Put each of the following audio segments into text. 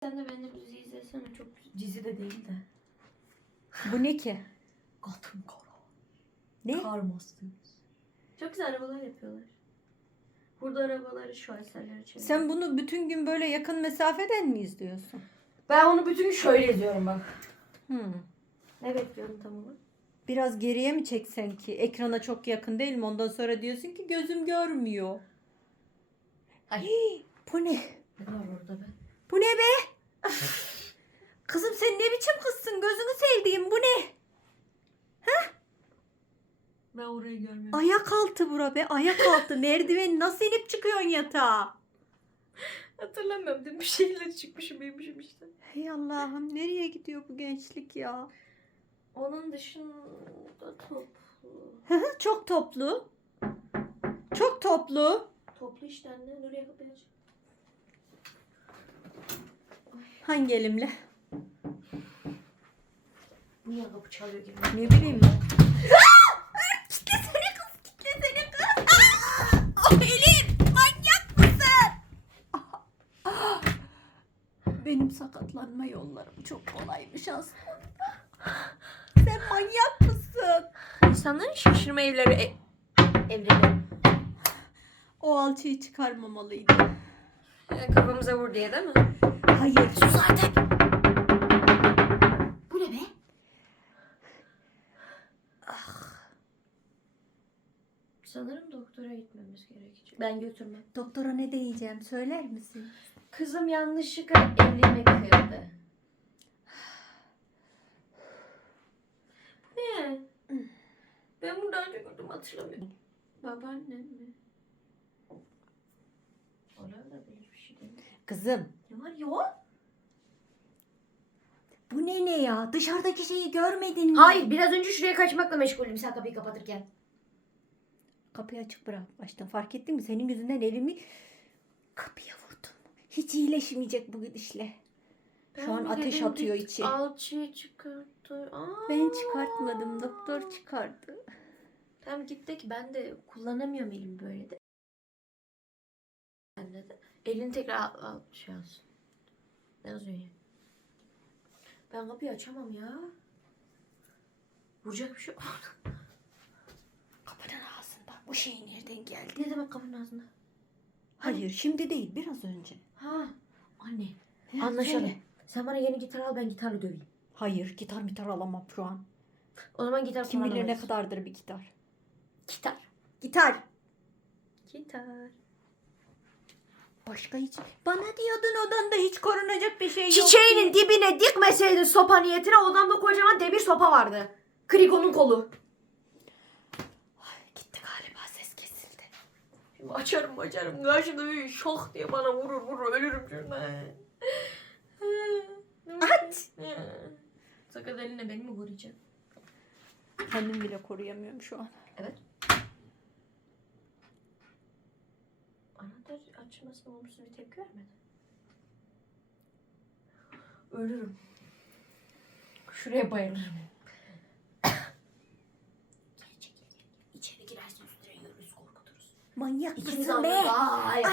Sen de benim dizi izlesene çok dizi de değil de. Bu ne ki? Gotham Kara. Ne? Car Masters. Çok güzel arabalar yapıyorlar. Burada arabaları şaheserlere çeviriyor. Sen bunu bütün gün böyle yakın mesafeden mi izliyorsun? Ben onu bütün gün şöyle izliyorum bak. Hmm. Ne bekliyorum tam olarak? Biraz geriye mi çeksen ki? Ekrana çok yakın değil mi? Ondan sonra diyorsun ki gözüm görmüyor. Ay. Hii, bu ne? Ne var orada be? Bu ne be? Kızım sen ne biçim kızsın? Gözünü sevdiğim bu ne? Ben orayı görmüyorum. Ayak altı bura be. Ayak altı. Merdiveni nasıl inip çıkıyorsun yatağa? Hatırlamıyorum mi? Bir şeyle çıkmışım uyumuşum işte. Hey Allah'ım nereye gidiyor bu gençlik ya? Onun dışında toplu. Çok toplu. Çok toplu. Toplu işte anne. Nuriye kapıyı aç. Hangi elimle? Niye kapı çalıyor gibi? Ne bileyim ben. Kitlesene kız, kitlesene kız. Aa! Elif, manyak mısın? Benim sakatlanma yollarım çok kolaymış aslında. Sen manyak mısın? İnsanların şaşırma evleri e- evreni. O alçıyı çıkarmamalıydı. Yani kafamıza vur diye değil mi? Hayır. Sus artık. Bu ne be? Sanırım doktora gitmemiz gerekecek. Ben götürmem. Doktora ne diyeceğim söyler misin? Kızım yanlışlıkla elimi kırdı. ne? Ben bunu daha önce gördüm hatırlamıyorum. Babaannem mi? Olabilir bir şey değil. Kızım. Ne var ya? Bu ne ne ya? Dışarıdaki şeyi görmedin mi? Hayır biraz önce şuraya kaçmakla meşgulüm sen kapıyı kapatırken. Kapıyı açık bırakmıştım. Fark ettin mi? Senin yüzünden elimi kapıya vurdum. Hiç iyileşmeyecek bu gidişle. Şu an ateş atıyor içi. Alçıyı çıkarttı. Aa. Ben çıkartmadım. Doktor çıkardı. Tamam git de ki ben de kullanamıyorum elimi böyle de. Ben de, de. Elini tekrar al, al şey alsın. Ne yazıyor ya? Ben kapıyı açamam ya. Vuracak bir şey. Bu şey nereden geldi? ne demek kapının ağzında? Hayır şimdi değil. Biraz önce. Ha. Anne. He, Anlaşalım. söyle. Sen bana yeni gitar al ben gitarla döveyim. Hayır gitar mitar alamam şu an. O zaman gitar Kim bilir ne kadardır bir gitar. Gitar. Gitar. Gitar. Başka hiç. Bana diyordun odanda hiç korunacak bir şey yok. Çiçeğinin dibine dikmeseydin sopa niyetine odamda kocaman demir sopa vardı. Krigo'nun kolu. Ay, gitti galiba ses kesildi. Şimdi açarım açarım. Karşıda bir şok diye bana vurur vurur ölürüm şuradan. Aç. Sakat elinle beni mi koruyacaksın? Kendim bile koruyamıyorum şu an. Evet. Anahtar açmasına olumsuz bir tepki vermedi. Ölürüm. Şuraya bayılırım. Manyak mısın be?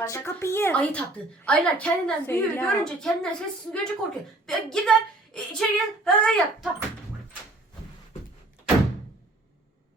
Aç kapıyı. Ayı taktı. Ayılar kendinden büyüyor görünce kendinden sessiz görünce korkuyor. Gider e, içeri gir. Öyle yap. Tamam.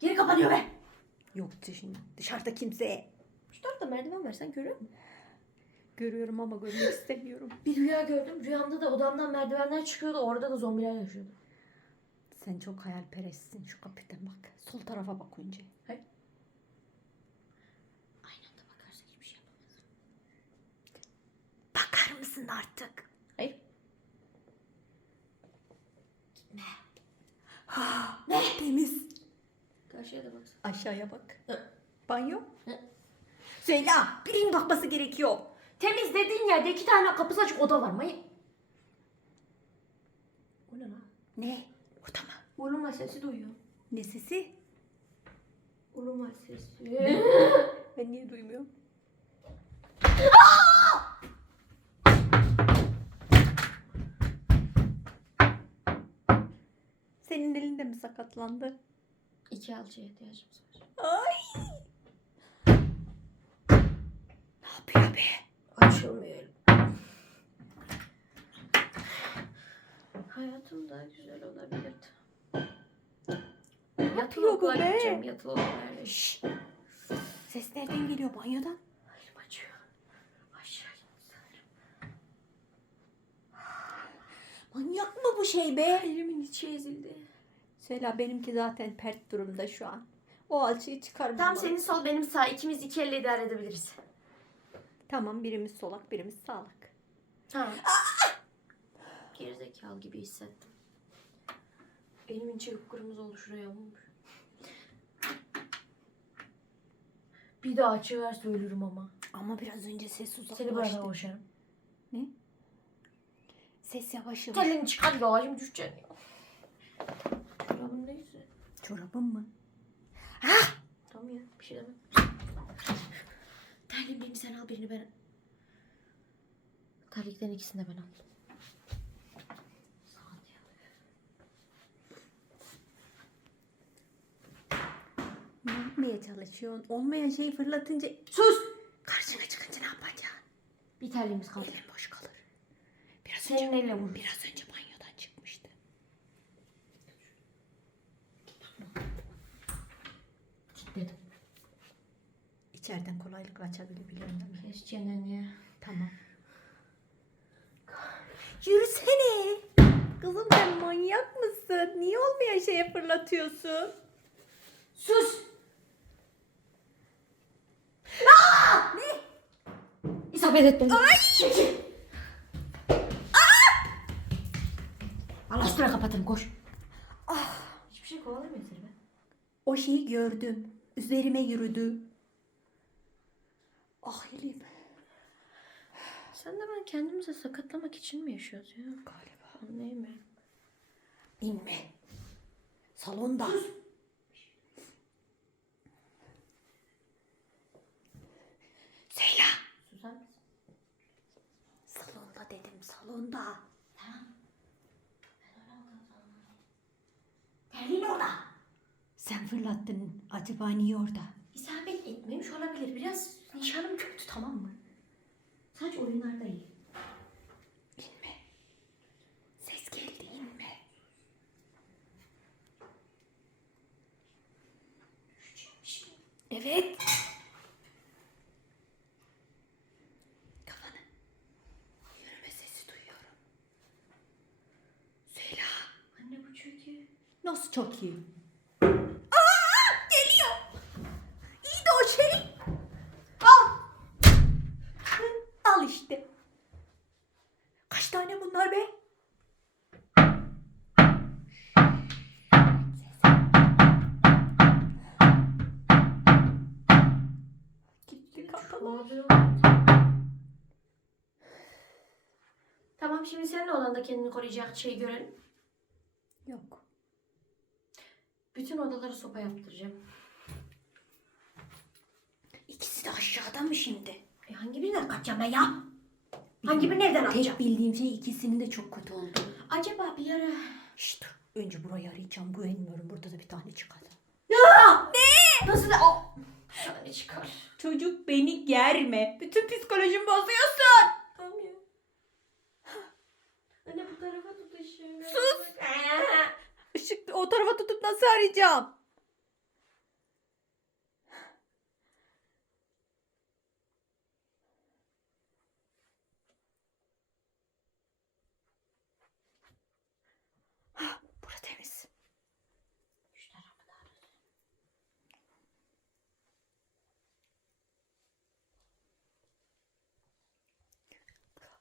Geri kapanıyor be. Yok şimdi dışarıda kimse. Şu tarafta merdiven var sen görüyor musun? Görüyorum ama görmek istemiyorum. Bir rüya gördüm. Rüyamda da odamdan merdivenler çıkıyordu. Orada da zombiler yaşıyordu. Sen çok hayalperestsin şu kapıdan bak. Sol tarafa bak önce. Aynı anda bakarsak hiçbir şey yapamaz. Mısın artık? Hayır. Ne? Temiz. Karşıya da baksana. Aşağıya bak. Hı. Banyo. Hı. Söyle birinin bakması gerekiyor. Temiz dediğin yerde iki tane kapısı açık oda var. May O ne lan? Ne? Orada mı? Uluma sesi duyuyor. Ne sesi? Uluma sesi. Ben niye duymuyorum? Senin elinde mi sakatlandı? İki alçıya ihtiyacımız var. Ay. Ne yapıyor be? Açılmıyor. Hayatım daha güzel olabilirdi. yapıyor bu okula be? gideceğim. Yatılı okula. Şşş. Ses nereden geliyor banyodan? Elim acıyor. Aşağı. Manyak mı bu şey be? Elimin içi ezildi. Sela benimki zaten pert durumda şu an. O alçıyı çıkar. Tamam bundan. senin sol benim sağ. İkimiz iki elle idare edebiliriz. Tamam birimiz solak birimiz sağlak. Tamam. Gerizekalı gibi hissettim. Elimin içi kıpkırmızı oldu şuraya vurmuş. Bir daha açıverse ölürüm ama. Ama biraz önce ses Seni uzaklaştı. bana boşarım. Ses yavaş yavaş. Telini çıkar yavaşım düşeceksin ya. Çorabın neyse. Çorabın mı? Tamam ya bir şey demem. Terliğim benim sen al birini ben. Terliklerin ikisini de ben aldım. Ne yapmaya çalışıyorsun? Olmayan şeyi fırlatınca Sus! karşına çıkınca ne yapacaksın? Bir terliğimiz kaldı. Elin boş kalır. Biraz Senin önce, vur. biraz önce İçeriden kolaylıkla açabilir biliyorum değil mi? Kes çeneni. Tamam. Yürüsene. Kızım sen manyak mısın? Niye olmayan şeye fırlatıyorsun? Sus! Ne? İsabet etmedim. Ay! Allah üstüne kapatın koş. Ah. Hiçbir şey kovalamayız seni be. O şeyi gördüm. Üzerime yürüdü. Ah elim. Sen de ben kendimizi sakatlamak için mi yaşıyoruz ya? Galiba. Anlayamıyorum. İnme. Salonda. Susar mısın? Salonda dedim salonda. Terliğin orada. Sen fırlattın. Acaba niye orada? Etmemiş olabilir. Biraz nişanım kötü tamam mı? Sadece oyunlarda iyi. İnme. Ses geldi inme. Evet. Kafanı. Yürüme sesi duyuyorum. Söyle. Anne bu çok iyi. Nasıl çok iyi? Tamam şimdi senin odanda kendini koruyacak şeyi görelim. Yok. Bütün odaları sopa yaptıracağım. İkisi de aşağıda mı şimdi? E hangi birinden kaçacağım ben ya? Hangi birini evden atacağım? Tek bildiğim şey ikisinin de çok kötü oldu. Acaba bir ara... Şşt dur. Önce burayı arayacağım. Güvenmiyorum. Burada da bir tane çıkar. Nasıl da... Bir tane çıkar. Çocuk beni germe. Bütün psikolojimi bozuyorsun. Bu tarafa tut ışığı. Sus! Işık o tarafa tutup nasıl arayacağım?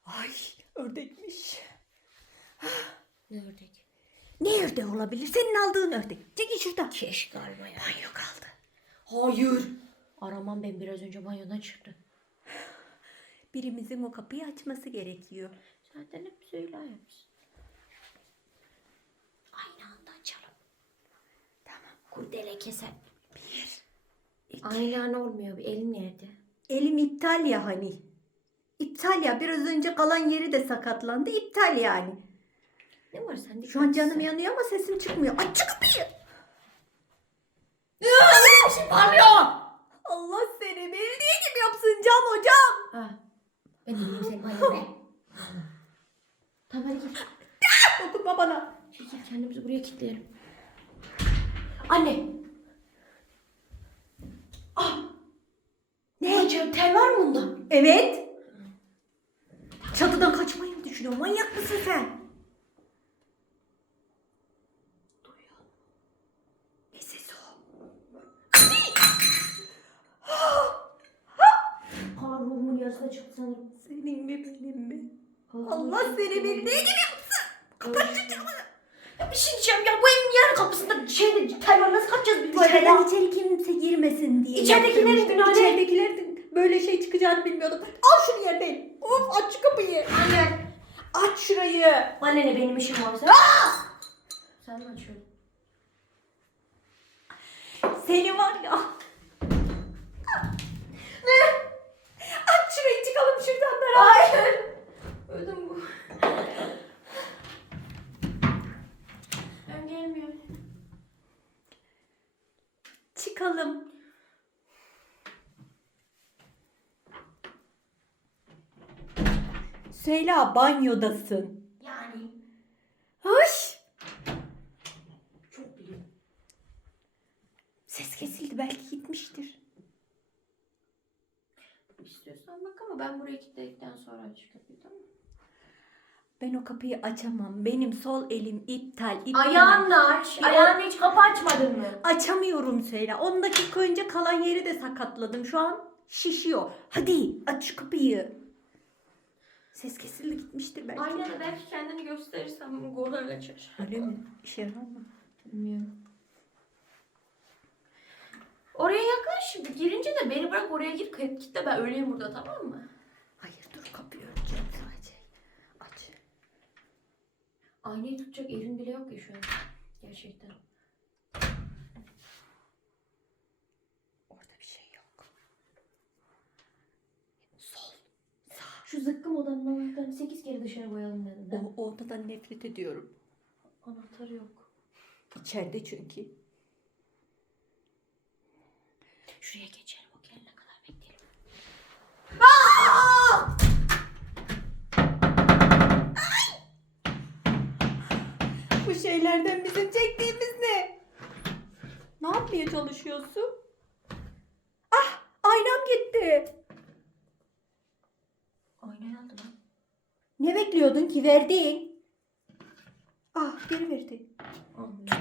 Ay ördekmiş. Ne ördek? Ne ördek olabilir? Senin aldığın ördek. Çekil şuradan. Keş galiba ya. Banyo kaldı. Hayır. Aramam ben biraz önce banyodan çıktı. Birimizin o kapıyı açması gerekiyor. Zaten hep Zeyla yapsın. Aynı anda açalım. Tamam. Kurdele keser. Bir. iki. Aynı anda olmuyor. Elim nerede? Elim iptal ya hani. İptal ya. Biraz önce kalan yeri de sakatlandı. İptal yani. Ne var sende? Şu an canım yanıyor ama sesim çıkmıyor. Aç kapıyı. Bir şey parlıyor. Allah seni bildiği gibi yapsın Can hocam. Ha. Ben de bileyim ne? Tamam hadi git. Dokunma bana. Çekil kendimizi buraya kilitleyelim. Anne. Ah. Ne? Acaba tel var mı bunda? Evet. Çatıdan kaçmayı mı düşünüyorsun? Manyak mısın sen? Duyuyor. Ne sesi o? Kaan ruhumun yarısına çıktı sanırım. Senin mi benim mi? Kaan Allah seni bildiği gibi yapsın. Kapat şu camını. Ya bir şey diyeceğim ya bu evin yarı kapısında şeyde tel var nasıl kaçacağız biz bu Dışarıdan ya? içeri kimse girmesin diye. İçeridekilerin yaptırmıştım. günahı ne? Böyle şey çıkacağını bilmiyordum. Al şunu yerden. Of aç şu kapıyı. Anne. Aç şurayı. Anne ne benim işim var sen. Sen mi açıyordun? Seni var ya. Ne? Aç şurayı çıkalım şuradan da. Hayır. Ödüm bu. Ben gelmiyorum. Çıkalım. Söyle banyodasın. Yani. Hoş. Çok biliyorum. Ses kesildi belki gitmiştir. İstiyorsan bak ama ben burayı kilitledikten sonra aç kapıyı tamam mı? Ben o kapıyı açamam. Benim sol elim iptal. iptal. Ayağınla aç. Ya- Ayağınla hiç kapı açmadın mı? Açamıyorum Söyle. 10 dakika önce kalan yeri de sakatladım. Şu an şişiyor. Hadi aç şu kapıyı. Ses kesildi gitmiştir belki. Aynada belki kendini gösterirsem gol açar. Öyle mi? İşe yarar mı? Bilmiyorum. Oraya yaklaş şimdi. Girince de beni bırak oraya gir kayıt kitle ben öleyim burada tamam mı? Hayır dur kapıyı örteceğim sadece. Aç. Aynayı tutacak elin bile yok ya şu an. Gerçekten. Orada bir şey yok. Sol. Sağ. Şu zıkkım odanın anahtarını 8 kere dışarı koyalım dedim. O, o odadan nefret ediyorum. Anahtarı yok. İçeride çünkü. Şuraya geçelim o gelene kadar bekleyelim. Bu şeylerden bizim çektiğimiz ne? Ne yapmaya çalışıyorsun? Ah aynam gitti. Aynayı aldı lan. Ne bekliyordun ki verdin? Ah geri verdi. Al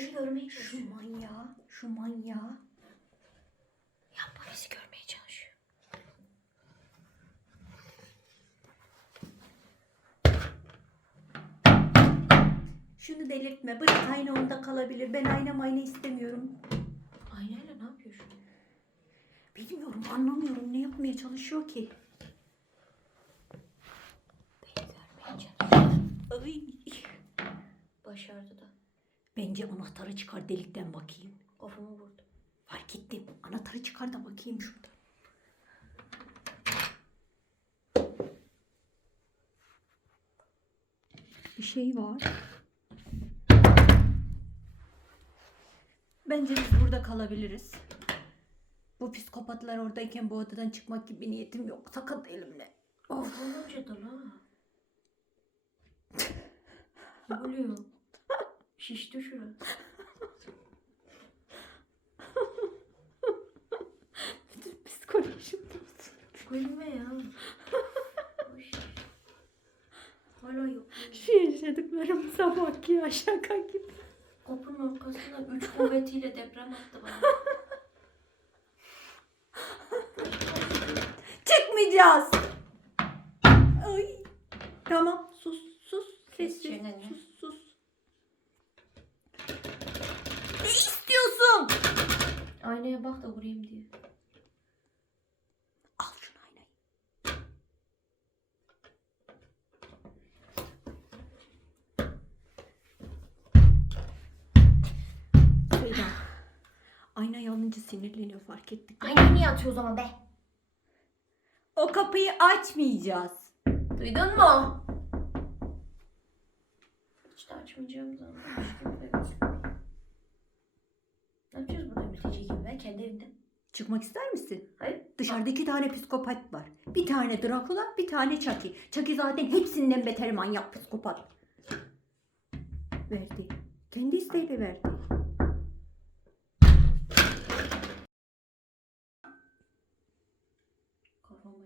Beni görmeye Şu çalışıyor. manyağı, şu manyağı. Ya polisi görmeye çalışıyor. Şunu delirtme. Bırak ayna onda kalabilir. Ben ayna mayna istemiyorum. Aynayla ne yapıyor şu? Bilmiyorum anlamıyorum. Ne yapmaya çalışıyor ki? Beni görmeye çalışıyor. Ay. Bence anahtarı çıkar delikten bakayım. Kafamı vurdu. Fark ettim. Anahtarı çıkar da bakayım şurada. Bir şey var. Bence biz burada kalabiliriz. Bu psikopatlar oradayken bu odadan çıkmak gibi niyetim yok. Sakat elimle. Of. Kafam acıdı la. Ne oluyor? Şişti şurası. Psikolojim bozuldu. Gülme ya. Boş. Hala yok. Şu yaşadıklarımıza bak ya şaka gibi. Kapının arkasından üç kuvvetiyle deprem attı bana. Çıkmayacağız. Ay. Tamam sus sus Kes çeneni. sus sus. Ne istiyorsun? Aynaya bak da vurayım diye. Al şunu aynayı. Zeyda. Aynayı alınca sinirleniyor fark ettik. Aynayı niye atıyor o zaman be? O kapıyı açmayacağız. Duydun mu? Hiç de açmayacağım zaman. Başka bir eve sürmeyeyim. Ne yapacağız burada mülteci gibi ben kendi evimde? Çıkmak ister misin? Hayır. Dışarıda iki tane psikopat var. Bir tane Drakula, bir tane Chucky. Chucky zaten hepsinden beter manyak psikopat. Verdi. Kendi isteğiyle verdi.